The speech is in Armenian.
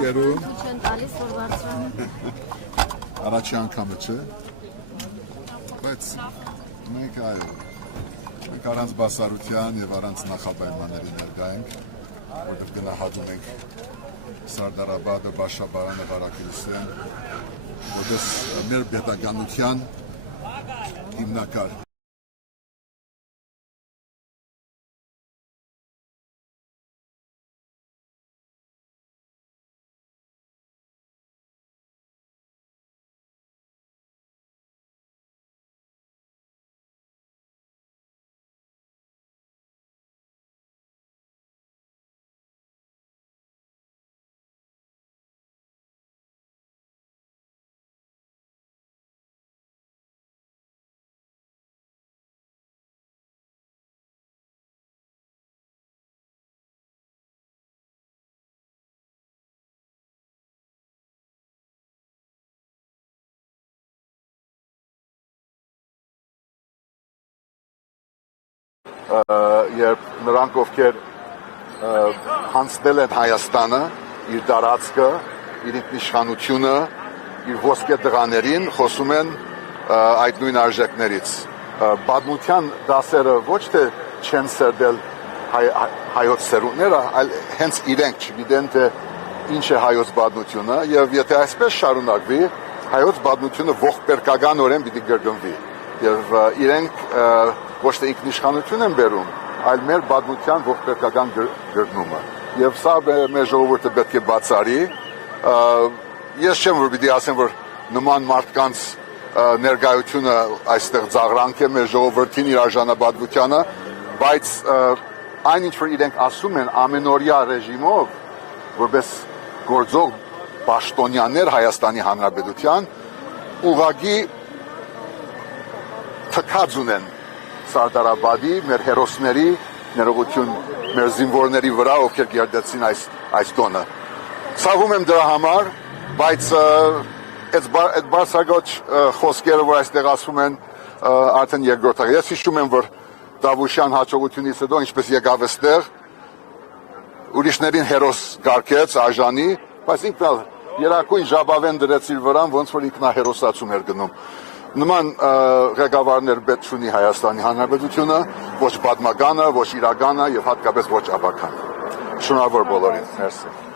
կերում։ Չեն տալիս, որ բարձրանում։ Առաջի անգամը չէ։ Բայց մենք առանց բասարության եւ առանց նախապայմանների ներկա ենք, որտեղ գնահատում ենք Սարդարաբադը, Բաշաբարանը, Վարակիրոսյան, որտեղ մեր պետականության հիմնակար երբ նրանք ովքեր հանձնել են Հայաստանը, իր տարածքը, իր ինքնիշխանությունը, իր ոսկե տղաներին խոսում են այդ նույն արժեքներից։ Պատմության դասերը ոչ թե չեն սերդել հայոց սերունդները, այլ հենց իրենք չգիտեն թե ինչ է հայոց պատմությունը, եւ եթե այսպես շարունակվի, հայոց պատմությունը ողբերգականորեն պիտի կրկնվի։ Եվ իրենք ոչ թե ինքնիշխանություն են բերում, այլ մեր պատմության ողբերգական գրկնումը։ Եվ սա մեր ժողովուրդը պետք է բացառի։ Ես չեմ որ պիտի ասեմ, որ նման մարդկանց ներկայությունը այստեղ ծաղրանք է մեր ժողովրդին իր արժանապատվությանը, բայց այն ինչ որ իրենք ասում են ամենօրյա ռեժիմով, որպես գործող պաշտոնյաներ Հայաստանի Հանրապետության, ուղղակի թքած ունեն Սարդարաբադի, մեր հերոսների, ներողություն մեր զինվորների վրա, ովքեր գերդեցին այս տոնը։ Ցավում եմ դրա համար, բայց այդ բարձրագույն խոսքերը, որ այստեղ ասում են, արդեն երկրորդ է։ Ես հիշում եմ, որ Դավուշյան հաջողությունից հետո, ինչպես եկավ այստեղ, ուրիշներին հերոս կարգեց, աժանի, բայց ինքն էլ երակույն ժապավեն դրեց իր վրան, ոնց որ ինքնահերոսացում էր գնում։ Նման ղեկավարներ պետք չունի Հայաստանի Հանրապետությունը, ոչ պատմականը, ոչ իրականը եւ հատկապես ոչ ավականը։ Շնորհավոր բոլորին։ Մերսի։